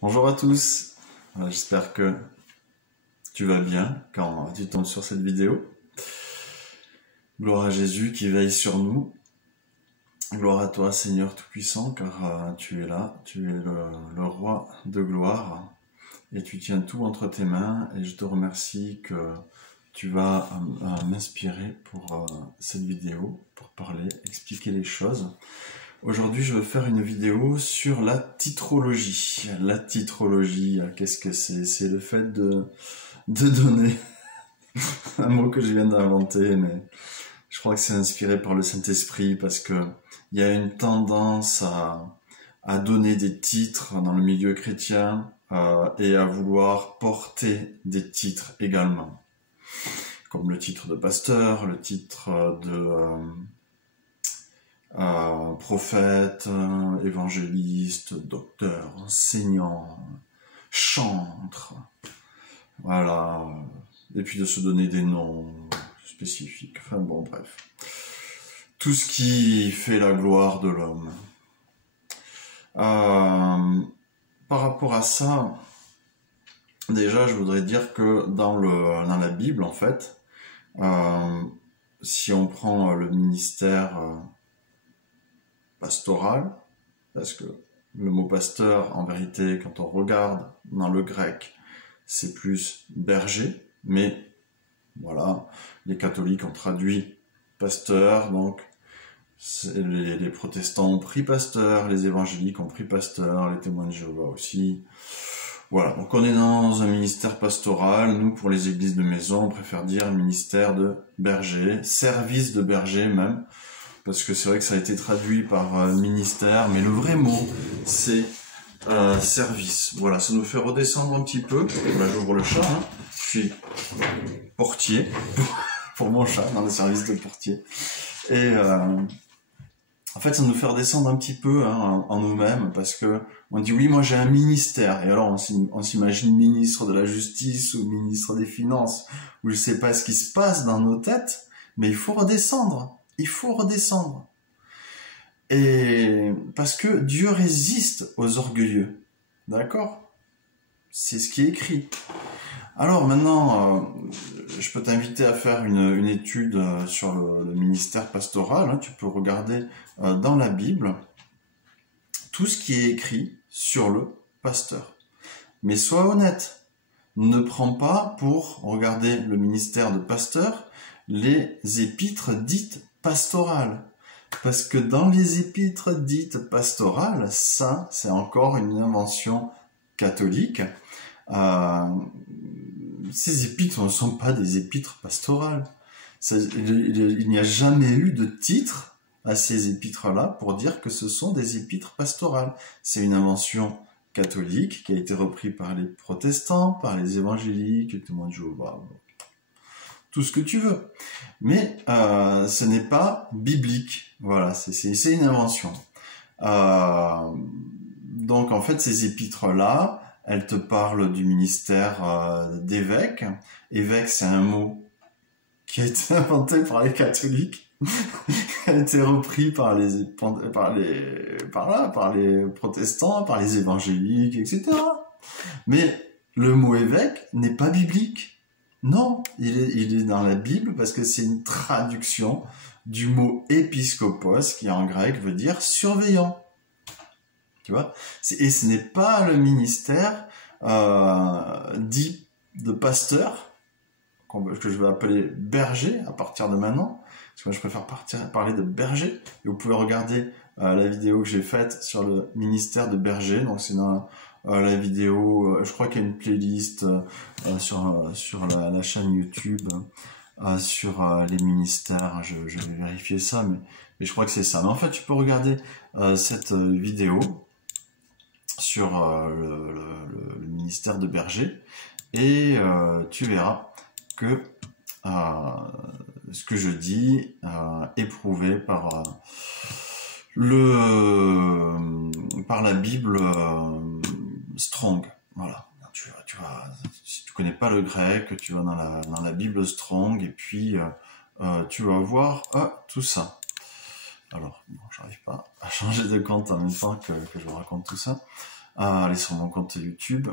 Bonjour à tous, j'espère que tu vas bien quand tu tombes sur cette vidéo. Gloire à Jésus qui veille sur nous. Gloire à toi Seigneur Tout-Puissant, car tu es là, tu es le roi de gloire et tu tiens tout entre tes mains, et je te remercie que tu vas m'inspirer pour cette vidéo, pour parler, expliquer les choses. Aujourd'hui, je veux faire une vidéo sur la titrologie. La titrologie, qu'est-ce que c'est? C'est le fait de donner un mot que je viens d'inventer, mais je crois que c'est inspiré par le Saint-Esprit, parce que il y a une tendance à donner des titres dans le milieu chrétien et à vouloir porter des titres également, comme le titre de pasteur, le titre de prophète, évangéliste, docteur, enseignant, chantre, voilà, et puis de se donner des noms spécifiques, enfin bon, bref. Tout ce qui fait la gloire de l'homme. Par rapport à ça, déjà, je voudrais dire que dans la Bible, en fait, si on prend le ministère pastoral, parce que le mot pasteur, en vérité, quand on regarde dans le grec, c'est plus berger, mais voilà, les catholiques ont traduit pasteur, donc les protestants ont pris pasteur, les évangéliques ont pris pasteur, les témoins de Jéhovah aussi. Voilà, donc on est dans un ministère pastoral. Nous, pour les églises de maison, on préfère dire ministère de berger, service de berger même, parce que c'est vrai que ça a été traduit par ministère, mais le vrai mot, c'est service. Voilà, ça nous fait redescendre un petit peu. Là, j'ouvre le chat, hein. Je suis portier pour mon chat, dans le service de portier. Et en fait, ça nous fait redescendre un petit peu en nous-mêmes, parce que on dit oui, moi j'ai un ministère, et alors on s'imagine ministre de la Justice ou ministre des Finances, ou je sais pas ce qui se passe dans nos têtes, mais il faut redescendre. Il faut redescendre. Et parce que Dieu résiste aux orgueilleux. D'accord? C'est ce qui est écrit. Alors maintenant, je peux t'inviter à faire une étude sur le ministère pastoral. Hein. Tu peux regarder dans la Bible tout ce qui est écrit sur le pasteur. Mais sois honnête. Ne prends pas pour regarder le ministère de pasteur les épîtres dites pastorales. Parce que dans les épîtres dites pastorales, ça, c'est encore une invention catholique. Ces épîtres ne sont pas des épîtres pastorales. Il n'y a jamais eu de titre à ces épîtres-là pour dire que ce sont des épîtres pastorales. C'est une invention catholique qui a été reprise par les protestants, par les évangéliques, les témoins de Jéhovah, tout ce que tu veux. Mais ce n'est pas biblique. Voilà, c'est une invention. Donc en fait, ces épîtres-là, elles te parlent du ministère d'évêque. Évêque, c'est un mot qui a été inventé par les catholiques, qui a été repris par les protestants, par les évangéliques, etc. Mais le mot évêque n'est pas biblique. Non, il est dans la Bible parce que c'est une traduction du mot épiscopos, qui en grec veut dire surveillant. Tu vois? Et ce n'est pas le ministère dit de pasteur, que je vais appeler berger à partir de maintenant, parce que moi je préfère parler de berger. Et vous pouvez regarder la vidéo que j'ai faite sur le ministère de berger, donc c'est dans la vidéo, je crois qu'il y a une playlist sur la chaîne YouTube sur les ministères. Je vais vérifier ça, mais je crois que c'est ça. Mais en fait, tu peux regarder cette vidéo sur le ministère de berger, et tu verras que ce que je dis est prouvé par la Bible Strong. Voilà. Tu vas, si tu connais pas le grec, tu vas dans la Bible Strong, et puis tu vas voir tout ça. Alors, bon, j'arrive pas à changer de compte en même temps que je vous raconte tout ça. aller sur mon compte YouTube.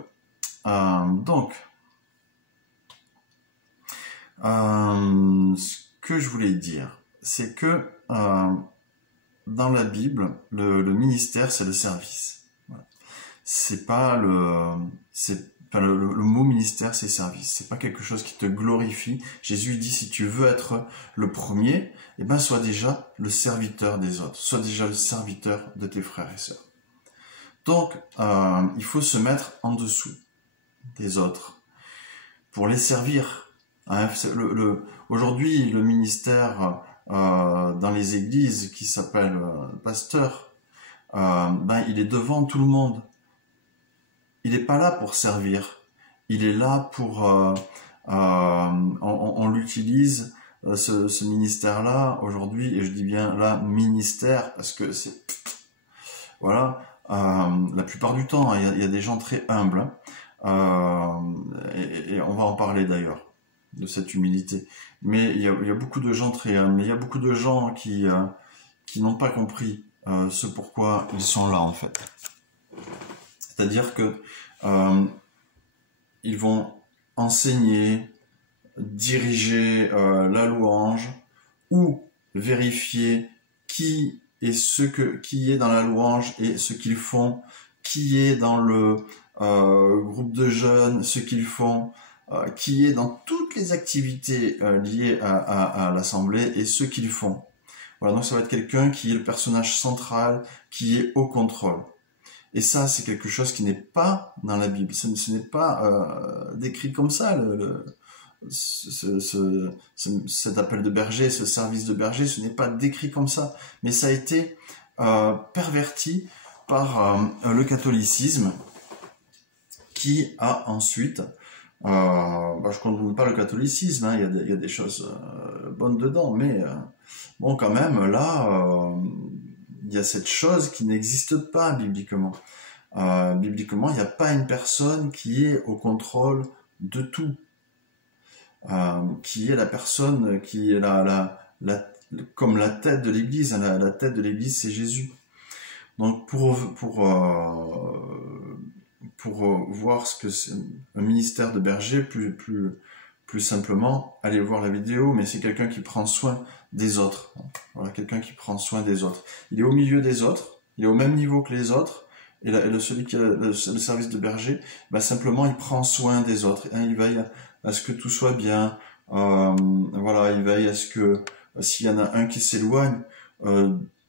Ce que je voulais dire, c'est que dans la Bible, le ministère, c'est le service. Voilà. C'est pas le mot ministère, c'est service. C'est pas quelque chose qui te glorifie. Jésus dit, si tu veux être le premier, eh ben, sois déjà le serviteur des autres. Sois déjà le serviteur de tes frères et sœurs. Donc, il faut se mettre en dessous des autres pour les servir. Hein, aujourd'hui, le ministère dans les églises qui s'appelle pasteur, il est devant tout le monde. Il n'est pas là pour servir. Il est là pour... on l'utilise, ce ministère-là, aujourd'hui, et je dis bien là, ministère, parce que c'est... Voilà, la plupart du temps, hein, il y a des gens très humbles, et on va en parler d'ailleurs, de cette humilité. Mais il y a beaucoup de gens très humbles, mais il y a beaucoup de gens qui n'ont pas compris ce pourquoi ils sont là, en fait. C'est-à-dire que ils vont enseigner, diriger la louange ou vérifier qui est dans la louange et ce qu'ils font, qui est dans le groupe de jeunes, ce qu'ils font, qui est dans toutes les activités liées à l'assemblée et ce qu'ils font. Voilà, donc ça va être quelqu'un qui est le personnage central, qui est au contrôle. Et ça, c'est quelque chose qui n'est pas dans la Bible. Ce n'est pas décrit comme ça, cet appel de berger, ce service de berger, ce n'est pas décrit comme ça. Mais ça a été perverti par le catholicisme qui a ensuite... je ne condamne pas le catholicisme, hein, il y a des choses bonnes dedans, mais bon, quand même, là... il y a cette chose qui n'existe pas bibliquement. Bibliquement, il n'y a pas une personne qui est au contrôle de tout. Qui est la personne qui est comme la tête de l'Église. La tête de l'Église, c'est Jésus. Donc, pour voir ce que c'est un ministère de berger, plus simplement, allez voir la vidéo, mais c'est quelqu'un qui prend soin des autres. Voilà, quelqu'un qui prend soin des autres. Il est au milieu des autres, il est au même niveau que les autres, et celui qui a le service de berger, simplement il prend soin des autres. Hein, il veille à ce que tout soit bien. Voilà, il veille à ce que s'il y en a un qui s'éloigne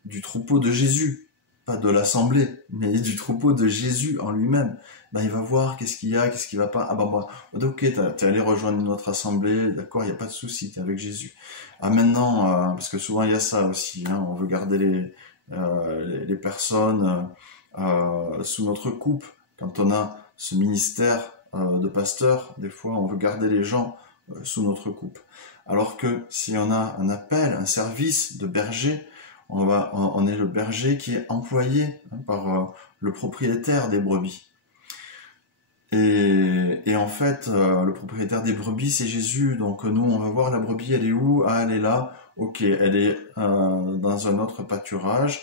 du troupeau de Jésus, pas de l'assemblée, mais du troupeau de Jésus en lui-même, il va voir qu'est-ce qu'il y a, qu'est-ce qui va pas. Ok, t'es allé rejoindre notre assemblée, d'accord, il n'y a pas de souci, t'es avec Jésus. Ah maintenant, parce que souvent il y a ça aussi, hein, on veut garder les personnes sous notre coupe. Quand on a ce ministère de pasteur, des fois on veut garder les gens sous notre coupe. Alors que si on a un appel, un service de berger, on est le berger qui est employé par le propriétaire des brebis. Et en fait, le propriétaire des brebis, c'est Jésus. Donc nous, on va voir la brebis, elle est où? Ah, elle est là. Ok, elle est dans un autre pâturage,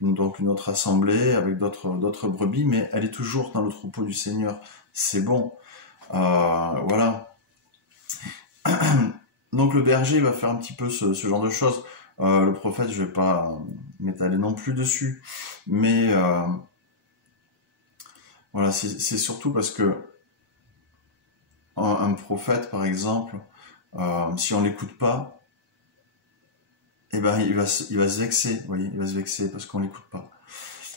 donc une autre assemblée avec d'autres brebis, mais elle est toujours dans le troupeau du Seigneur. C'est bon. Voilà. Donc le berger va faire un petit peu ce genre de choses. Le prophète, je vais pas m'étaler non plus dessus, mais voilà, c'est surtout parce que un prophète, par exemple, si on l'écoute pas, il va se vexer, vous voyez, il va se vexer parce qu'on l'écoute pas.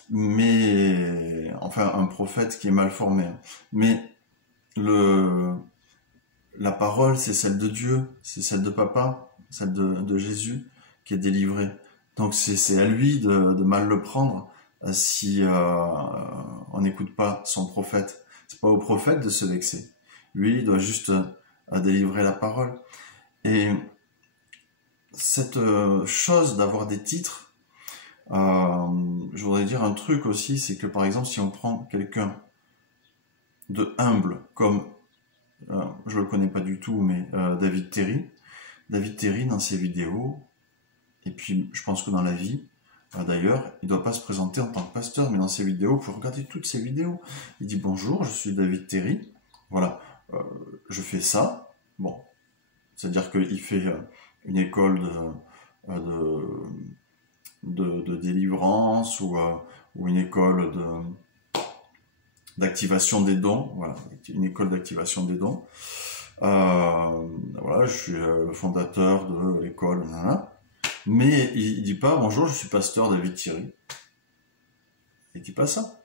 Mais enfin, un prophète qui est mal formé. Mais la parole, c'est celle de Dieu, c'est celle de Papa, celle de Jésus qui est délivrée. Donc c'est à lui de mal le prendre si on n'écoute pas son prophète. C'est pas au prophète de se vexer. Lui, il doit juste délivrer la parole. Et cette chose d'avoir des titres, je voudrais dire un truc aussi, c'est que par exemple, si on prend quelqu'un de humble, comme, je le connais pas du tout, mais David Terry, dans ses vidéos, et puis je pense que dans la vie, D'ailleurs, il ne doit pas se présenter en tant que pasteur, mais dans ses vidéos, vous pouvez regarder toutes ses vidéos. Il dit bonjour, je suis David Terry. Voilà, je fais ça. Bon, c'est-à-dire qu'il fait une école de délivrance ou une école d'activation des dons. Voilà, une école d'activation des dons. Voilà, je suis le fondateur de l'école. Mais il dit pas bonjour, je suis pasteur David Thierry. Il dit pas ça.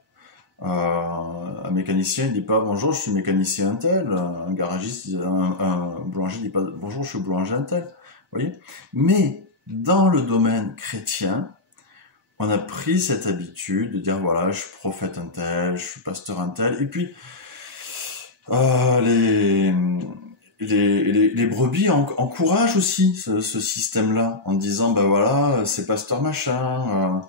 Un mécanicien, il dit pas bonjour, je suis mécanicien un tel. Un garagiste, un boulanger, il dit pas bonjour, je suis boulanger un tel. Vous voyez? Mais dans le domaine chrétien, on a pris cette habitude de dire voilà, je suis prophète un tel, je suis pasteur un tel. Et puis les brebis encouragent aussi ce système-là en disant ben voilà, c'est pasteur machin.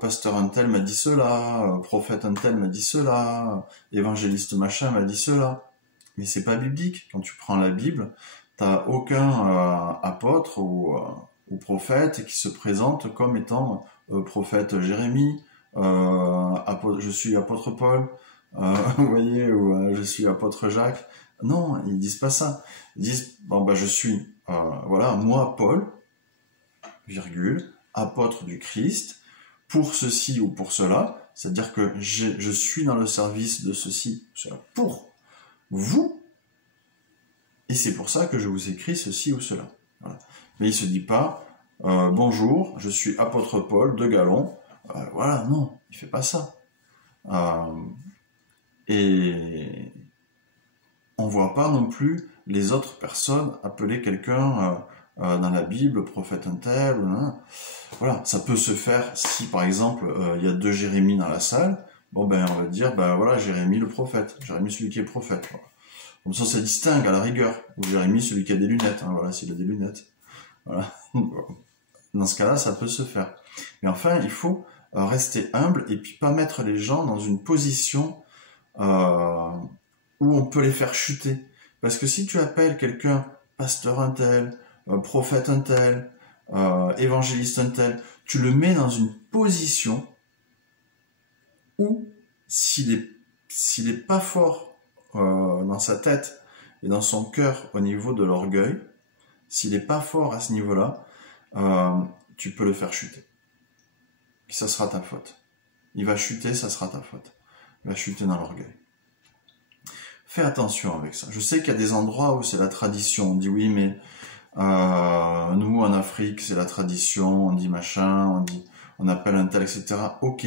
Pasteur un tel m'a dit cela, prophète un tel m'a dit cela, évangéliste machin m'a dit cela. Mais c'est pas biblique. Quand tu prends la Bible, t'as aucun apôtre ou prophète qui se présente comme étant prophète Jérémie, je suis apôtre Paul, vous voyez, ou je suis apôtre Jacques. Non, ils disent pas ça. Ils disent bon bah je suis voilà, moi Paul, virgule, apôtre du Christ, pour ceci ou pour cela, c'est-à-dire que je suis dans le service de ceci, cela pour vous, et c'est pour ça que je vous écris ceci ou cela. Voilà. Mais il se dit pas bonjour, je suis apôtre Paul de Gallon, voilà, non, il fait pas ça. Et on voit pas non plus les autres personnes appeler quelqu'un dans la Bible, prophète un tel, voilà, ça peut se faire si par exemple il y a 2 Jérémie dans la salle, bon ben on va dire ben voilà Jérémie le prophète, Jérémie celui qui est prophète, voilà. Comme ça distingue à la rigueur, ou Jérémie celui qui a des lunettes, hein, voilà, s'il a des lunettes, voilà. Dans ce cas-là ça peut se faire, mais enfin il faut rester humble et puis pas mettre les gens dans une position où on peut les faire chuter, parce que si tu appelles quelqu'un pasteur un tel, prophète un tel, évangéliste un tel, tu le mets dans une position où s'il est pas fort dans sa tête et dans son cœur au niveau de l'orgueil, s'il est pas fort à ce niveau-là, tu peux le faire chuter. Et ça sera ta faute. Il va chuter, ça sera ta faute. Il va chuter dans l'orgueil. Fais attention avec ça. Je sais qu'il y a des endroits où c'est la tradition. On dit oui, mais nous en Afrique, c'est la tradition. On dit machin, on appelle un tel, etc. Ok,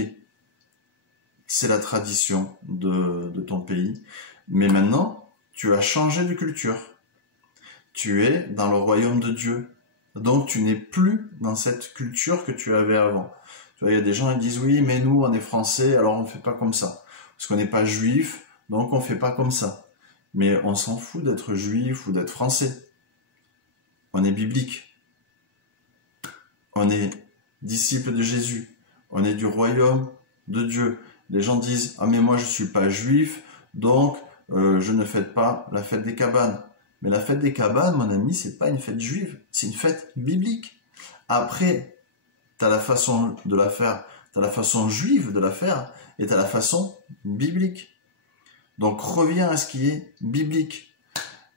c'est la tradition de ton pays. Mais maintenant, tu as changé de culture. Tu es dans le royaume de Dieu. Donc tu n'es plus dans cette culture que tu avais avant. Tu vois, il y a des gens qui disent oui, mais nous on est français, alors on ne fait pas comme ça. Parce qu'on n'est pas juif, donc on ne fait pas comme ça. Mais on s'en fout d'être juif ou d'être français. On est biblique. On est disciple de Jésus. On est du royaume de Dieu. Les gens disent ah mais moi je suis pas juif, donc je ne fête pas la fête des cabanes. Mais la fête des cabanes, mon ami, c'est pas une fête juive, c'est une fête biblique. Après, t'as la façon de la faire, t'as la façon juive de la faire, et t'as la façon biblique. Donc reviens à ce qui est biblique.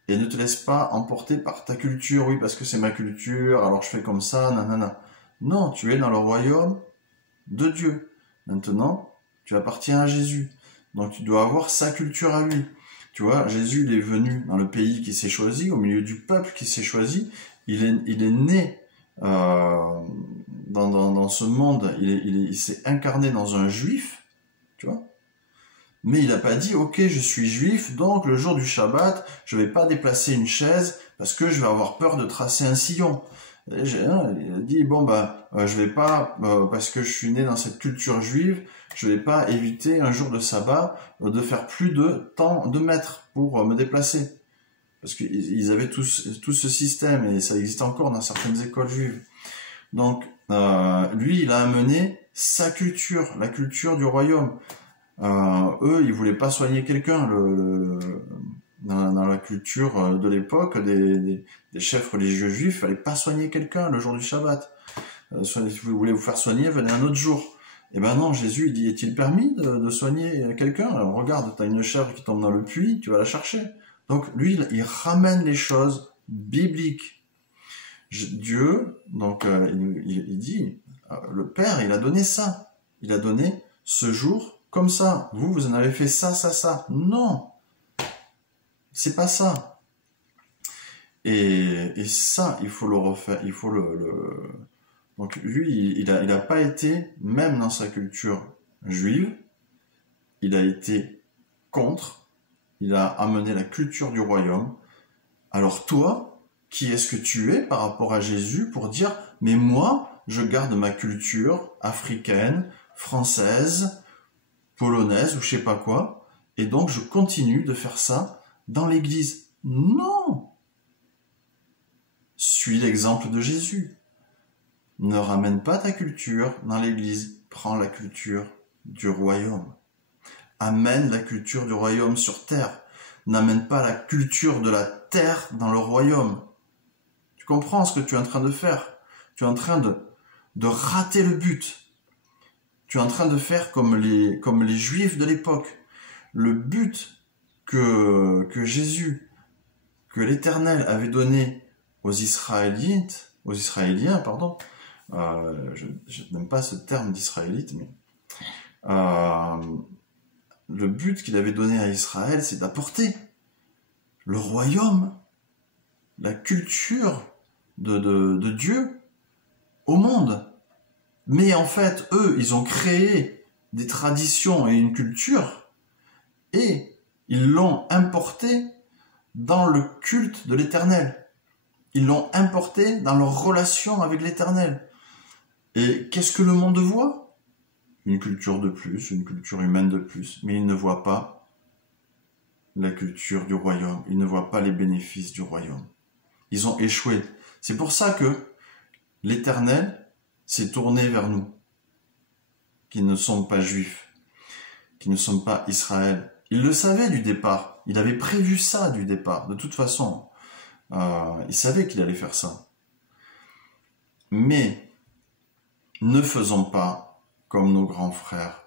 Et ne te laisse pas emporter par ta culture, oui, parce que c'est ma culture, alors je fais comme ça, nanana. Non, tu es dans le royaume de Dieu. Maintenant, tu appartiens à Jésus. Donc tu dois avoir sa culture à lui. Tu vois, Jésus, il est venu dans le pays qui s'est choisi, au milieu du peuple qui s'est choisi. Il est né dans ce monde, il s'est incarné dans un juif, tu vois. Mais il n'a pas dit, ok, je suis juif, donc le jour du Shabbat, je vais pas déplacer une chaise parce que je vais avoir peur de tracer un sillon. Il a dit, bon bah, je vais pas, parce que je suis né dans cette culture juive, je vais pas éviter un jour de sabbat de faire plus de tant de mètres pour me déplacer. Parce qu'ils avaient tout ce système, et ça existe encore dans certaines écoles juives. Donc, lui, il a amené sa culture, la culture du royaume. Eux, ils voulaient pas soigner quelqu'un. Dans la culture de l'époque, des chefs religieux juifs, il fallait pas soigner quelqu'un le jour du Shabbat. Si vous voulez vous faire soigner, venez un autre jour. Eh ben non, Jésus, il dit, est-il permis de soigner quelqu'un? Alors regarde, t'as une chèvre qui tombe dans le puits, tu vas la chercher. Donc lui, il ramène les choses bibliques. Dieu, donc il dit, le Père, il a donné ça. Il a donné ce jour comme ça. Vous en avez fait ça, ça, ça. Non, c'est pas ça. Et ça, il faut le refaire, il faut Donc lui, il a pas été, même dans sa culture juive, il a été contre, il a amené la culture du royaume. Alors toi, qui est-ce que tu es par rapport à Jésus pour dire, mais moi, je garde ma culture africaine, française, polonaise ou je sais pas quoi, et donc je continue de faire ça dans l'église. Non! Suis l'exemple de Jésus. Ne ramène pas ta culture dans l'église, prends la culture du royaume. Amène la culture du royaume sur terre. N'amène pas la culture de la terre dans le royaume. Tu comprends ce que tu es en train de faire? Tu es en train de rater le but. Tu es en train de faire comme les Juifs de l'époque. Le but que Jésus, que l'Éternel avait donné aux Israéliens, pardon. Je n'aime pas ce terme d'israélite, mais le but qu'il avait donné à Israël, c'est d'apporter le royaume, la culture de Dieu au monde. Mais en fait, eux, ils ont créé des traditions et une culture et ils l'ont importé dans le culte de l'Éternel. Ils l'ont importé dans leur relation avec l'Éternel. Et qu'est-ce que le monde voit? Une culture de plus, une culture humaine de plus. Mais il ne voit pas la culture du royaume. Il ne voit pas les bénéfices du royaume. Ils ont échoué. C'est pour ça que l'Éternel s'est tourné vers nous, qui ne sommes pas juifs, qui ne sommes pas Israël. Il le savait du départ. Il avait prévu ça du départ. De toute façon, il savait qu'il allait faire ça. Mais ne faisons pas comme nos grands frères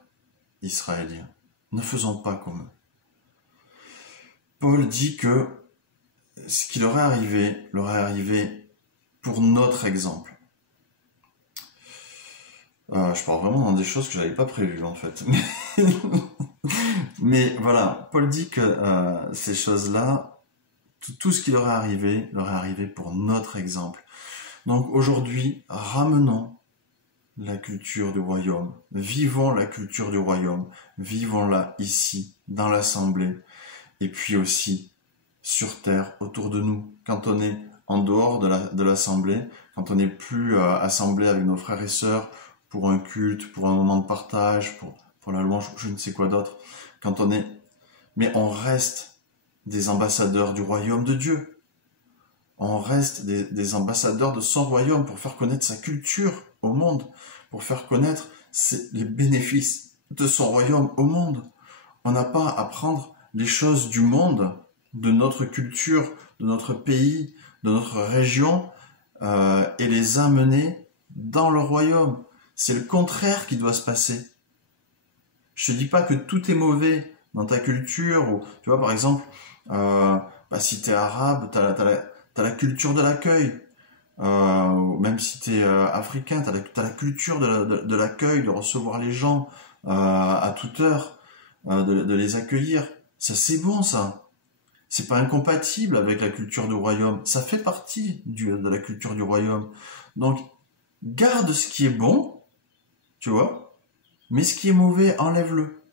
israéliens. Ne faisons pas comme eux. Paul dit que ce qui leur est arrivé pour notre exemple. Je parle vraiment dans des choses que j'avais pas prévues en fait. Mais voilà, Paul dit que ces choses-là, tout ce qui leur est arrivé pour notre exemple. Donc aujourd'hui, ramenons la culture du royaume. Vivons la culture du royaume. Vivons-la ici, dans l'assemblée. Et puis aussi sur terre, autour de nous. Quand on est en dehors de l'assemblée, quand on n'est plus assemblé avec nos frères et sœurs pour un culte, pour un moment de partage, pour la louange, je ne sais quoi d'autre. Mais on reste des ambassadeurs du royaume de Dieu. On reste des ambassadeurs de son royaume pour faire connaître sa culture au monde, pour faire connaître les bénéfices de son royaume au monde. On n'a pas à prendre les choses du monde, de notre culture, de notre pays, de notre région, et les amener dans le royaume. C'est le contraire qui doit se passer. Je te dis pas que tout est mauvais dans ta culture, ou tu vois par exemple, si t'es arabe, t'as la culture de l'accueil. Même si t'es africain, t'as la culture de l'accueil, de recevoir les gens à toute heure, de les accueillir. Ça c'est bon ça. C'est pas incompatible avec la culture du royaume. Ça fait partie de la culture du royaume. Donc garde ce qui est bon, tu vois, mais ce qui est mauvais, enlève-le.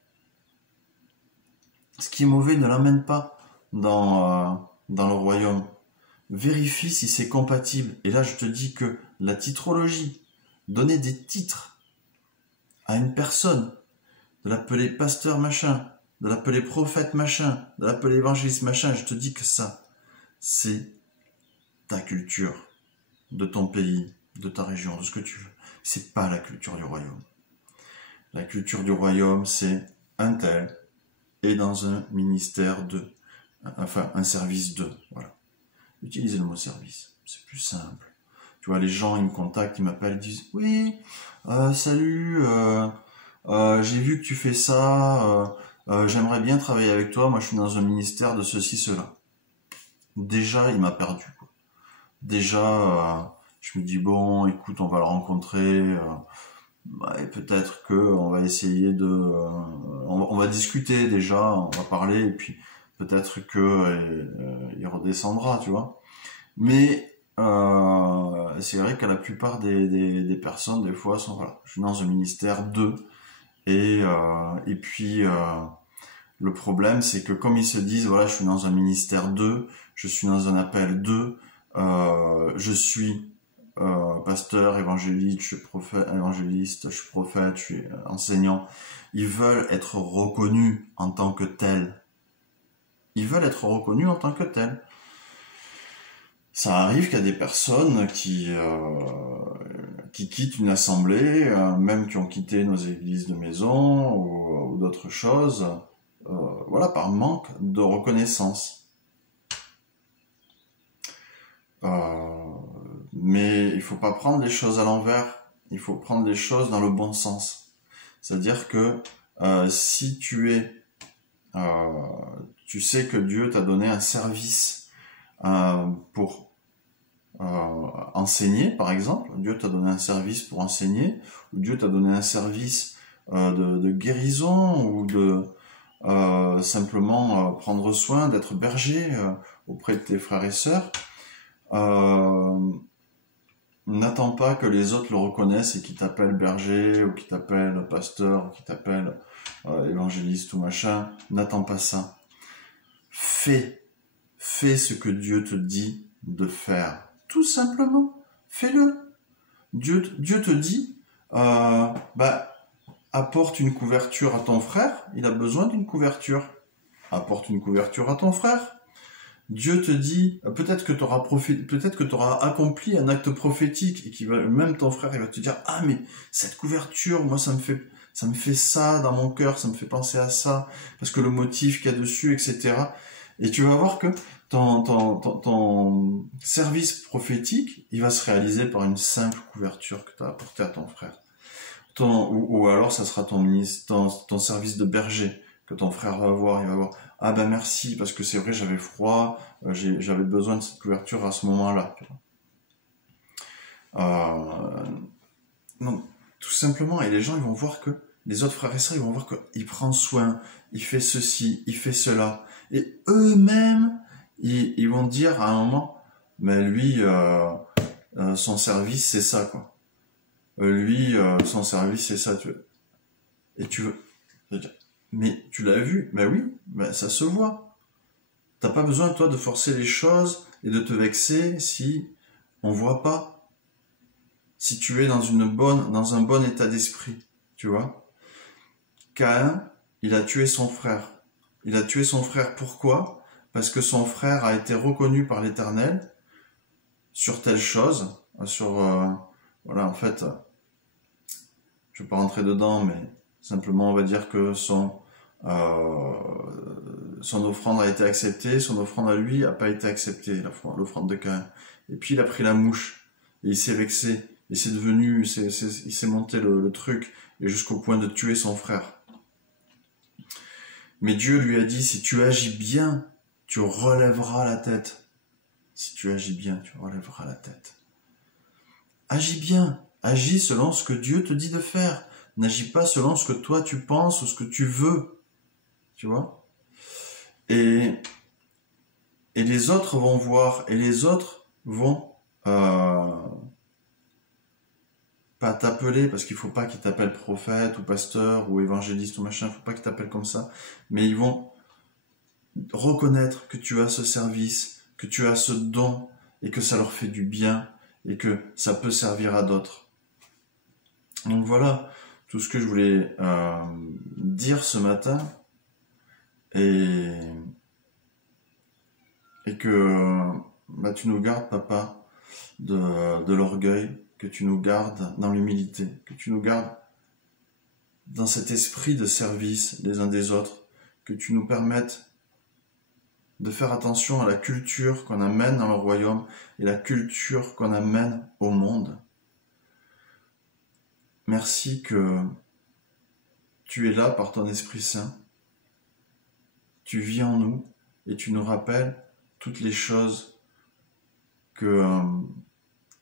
Ce qui est mauvais, ne l'emmène pas dans le royaume. Vérifie si c'est compatible. Et là, je te dis que la titrologie, donner des titres à une personne, de l'appeler pasteur machin, de l'appeler prophète machin, de l'appeler évangéliste machin, je te dis que ça, c'est ta culture, de ton pays, de ta région, de ce que tu veux. C'est pas la culture du royaume. La culture du royaume, c'est un tel et dans un ministère de, enfin un service de, voilà. Utilisez le mot service, c'est plus simple. Tu vois, les gens, ils me contactent, ils m'appellent, ils disent, oui, salut, j'ai vu que tu fais ça, j'aimerais bien travailler avec toi, moi je suis dans un ministère de ceci, cela. Déjà, il m'a perdu, quoi. Déjà, je me dis, bon, écoute, on va le rencontrer, et peut-être que on va essayer de, on va discuter déjà, on va parler, et puis peut-être que il redescendra, tu vois. Mais c'est vrai que la plupart des personnes, des fois, sont voilà, je suis dans un ministère 2 et puis le problème, c'est que comme ils se disent, voilà, je suis dans un ministère 2, je suis dans un appel 2, je suis pasteur, évangéliste, je suis prophète, je suis enseignant. Ils veulent être reconnus en tant que tels. Ils veulent être reconnus en tant que tels. Ça arrive qu'il y a des personnes qui quittent une assemblée, même qui ont quitté nos églises de maison ou d'autres choses, voilà, par manque de reconnaissance. Mais il faut pas prendre les choses à l'envers, il faut prendre les choses dans le bon sens. C'est-à-dire que si tu sais que Dieu t'a donné un service pour enseigner, par exemple, Dieu t'a donné un service pour enseigner, ou Dieu t'a donné un service de guérison, ou de simplement prendre soin, d'être berger auprès de tes frères et sœurs. N'attends pas que les autres le reconnaissent et qu'ils t'appellent berger, ou qu'ils t'appellent pasteur, ou qu'ils t'appellent évangéliste ou machin. N'attends pas ça. Fais ce que Dieu te dit de faire. Tout simplement, fais-le. Dieu te dit, apporte une couverture à ton frère, il a besoin d'une couverture. Apporte une couverture à ton frère. Dieu te dit, peut-être que tu auras accompli un acte prophétique et même ton frère, il va te dire, ah mais cette couverture, moi ça me fait ça dans mon cœur, ça me fait penser à ça, parce que le motif qu'il y a dessus, etc. Et tu vas voir que ton service prophétique, il va se réaliser par une simple couverture que tu as apportée à ton frère. Ou alors ça sera ton service de berger que ton frère va voir, il va voir, ah ben merci, parce que c'est vrai, j'avais froid, j'avais besoin de cette couverture à ce moment-là. Donc, tout simplement, et les gens, ils vont voir que, les autres frères et sœurs, ils vont voir qu'il prend soin, il fait ceci, il fait cela. Et eux-mêmes, ils vont dire à un moment, mais lui, son service, c'est ça, quoi. Lui, son service, c'est ça, et tu veux. Mais tu l'as vu, ben oui, ben ça se voit. T'as pas besoin, toi, de forcer les choses et de te vexer si on voit pas. Si tu es dans un bon état d'esprit, tu vois. Caïn, il a tué son frère. Il a tué son frère, pourquoi? Parce que son frère a été reconnu par l'Éternel sur telle chose, voilà, en fait, je vais pas rentrer dedans, mais simplement on va dire que son offrande a été acceptée, son offrande à lui a pas été acceptée, l'offrande de Caïn. Et puis il a pris la mouche, et il s'est vexé, et il s'est monté le truc, et jusqu'au point de tuer son frère. Mais Dieu lui a dit, si tu agis bien, tu relèveras la tête. Si tu agis bien, tu relèveras la tête. Agis bien, agis selon ce que Dieu te dit de faire. N'agis pas selon ce que toi tu penses ou ce que tu veux. Tu vois? Et les autres vont voir, et les autres vont pas t'appeler, parce qu'il faut pas qu'ils t'appellent prophète ou pasteur ou évangéliste ou machin, faut pas qu'ils t'appellent comme ça, mais ils vont reconnaître que tu as ce service, que tu as ce don, et que ça leur fait du bien, et que ça peut servir à d'autres. Donc voilà tout ce que je voulais dire ce matin, et que tu nous gardes, papa, de l'orgueil, que tu nous gardes dans l'humilité, que tu nous gardes dans cet esprit de service les uns des autres, que tu nous permettes de faire attention à la culture qu'on amène dans le royaume et la culture qu'on amène au monde. Merci que tu es là par ton Esprit Saint, tu vis en nous et tu nous rappelles toutes les choses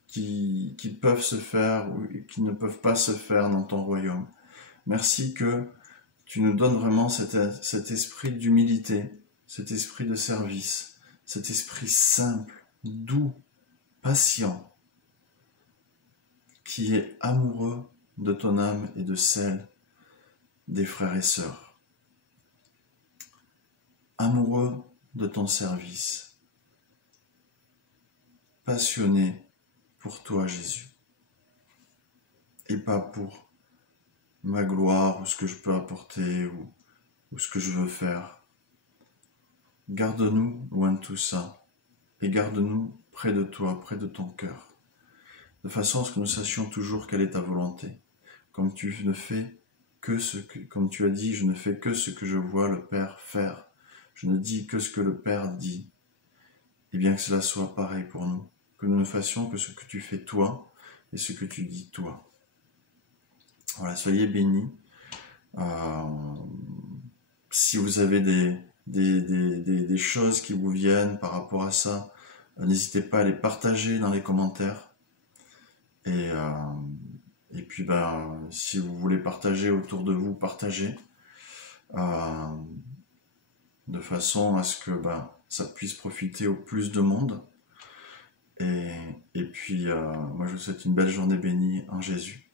qui peuvent se faire ou qui ne peuvent pas se faire dans ton royaume. Merci que tu nous donnes vraiment cet esprit d'humilité, cet esprit de service, cet esprit simple, doux, patient, qui est amoureux de ton âme et de celle des frères et sœurs. Amoureux de ton service, passionné pour toi, Jésus, et pas pour ma gloire ou ce que je peux apporter ou ce que je veux faire. Garde-nous loin de tout ça et garde-nous près de toi, près de ton cœur, de façon à ce que nous sachions toujours quelle est ta volonté. Comme tu as dit, je ne fais que ce que je vois le Père faire. Je ne dis que ce que le Père dit. Et bien que cela soit pareil pour nous, que nous ne fassions que ce que tu fais toi et ce que tu dis toi. Voilà, soyez bénis. Si vous avez des choses qui vous viennent par rapport à ça, n'hésitez pas à les partager dans les commentaires. Et puis, si vous voulez partager autour de vous, partagez. De façon à ce que ça puisse profiter au plus de monde. Et puis, moi je vous souhaite une belle journée bénie en Jésus.